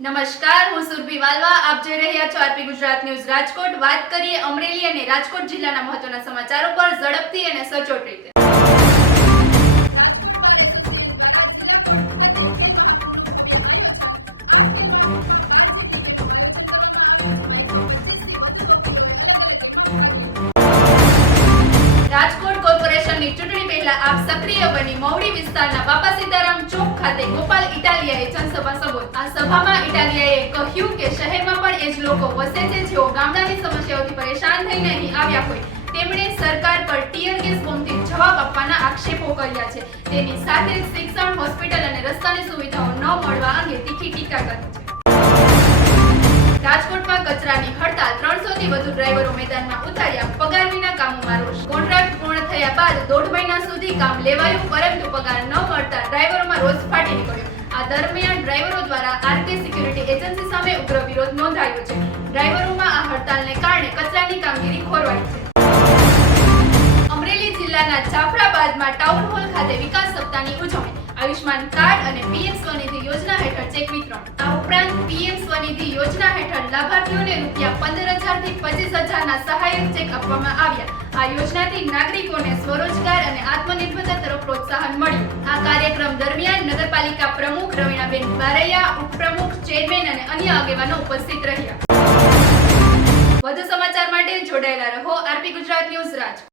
નમસ્કાર, હું સુરભી વાલવા. આપ જોઈ રહ્યા છો આરપી ગુજરાત ન્યૂઝ રાજકોટ. વાત કરીએ અમરેલી અને રાજકોટ જિલ્લાના મહત્વના સમાચારો પર ઝડપથી અને સચોટ રીતે. રાજકોટ કોર્પોરેશનની ચૂંટણી પહેલા આપ સક્રિય બની મવડી વિસ્તારના બાપા સીતારામ ચોક ખાતે ગોપાલ ઇટાલિયાએ જનસભા સંબોધી. આ સભામાં ઇટાલિયાએ કહ્યું કે શહેરમાં પણ એ જ લોકો વસે છે જેઓ ગામડાની સમસ્યાઓથી પરેશાન થઈને અહીં આવ્યા હોય. તેમણે સરકાર પર ટીયર ગેસ બોમ્બથી જવાબ આપવાના આક્ષેપો કર્યા છે. તેની સાથે જ શિક્ષણ, હોસ્પિટલ અને રસ્તાની સુવિધાઓ ન મળવા અંગે તીખી ટીકા કરી છે. રાજકોટમાં કચરાની હડતાલ, 300 થી વધુ ડ્રાઈવરો મેદાનમાં ઉતાર્યા. પગાર વિના કામોમાં રોષ. કોન્ટ્રાક્ટ પૂર્ણ થયા બાદ 1.5 મહિના સુધી કામ લેવાયું, પરંતુ પગાર ન મળતા ડ્રાઈવરોમાં રોષ ફાટી નીકળ્યો. આ દરમિયાન ડ્રાઈવરો દ્વારા આરકે સિક્યુરિટી એજન્સી સામે ઉગ્ર વિરોધ નોંધાયો છે. ડ્રાઈવરોમાં આ હડતાલને કારણે કચરાની કામગીરી ખોરવાઈ છે. અમરેલી જિલ્લાના જાફરાબાદમાં ટાઉન હોલ ખાતે વિકાસ સપ્તાહની ઉજવણી. આયુષ્માન કાર્ડ અને પીએમ સ્વનિધિ યોજના હેઠળ ચેક વિતરણ. આ ઉપરાંત પીએમ સ્વનિધિ યોજના હેઠળ લાભાર્થીઓને ₹15,000 થી 25,000ના સહાયક ચેક આપવામાં આવ્યા. આ યોજનાથી નાગરિકોને સ્વરોજગાર અને આત્મનિર્ભરતા તરફ પ્રોત્સાહન મળ્યું. આ કાર્યક્રમ દરમિયાન નગરપાલિકા પ્રમુખ રવીનાબેન બારૈયા, ઉપપ્રમુખ, ચેરમેન અને અન્ય આગેવાનો ઉપસ્થિત રહ્યા. વધુ સમાચાર માટે જોડાયેલા રહો આરપી ગુજરાત ન્યૂઝ રાજકોટ.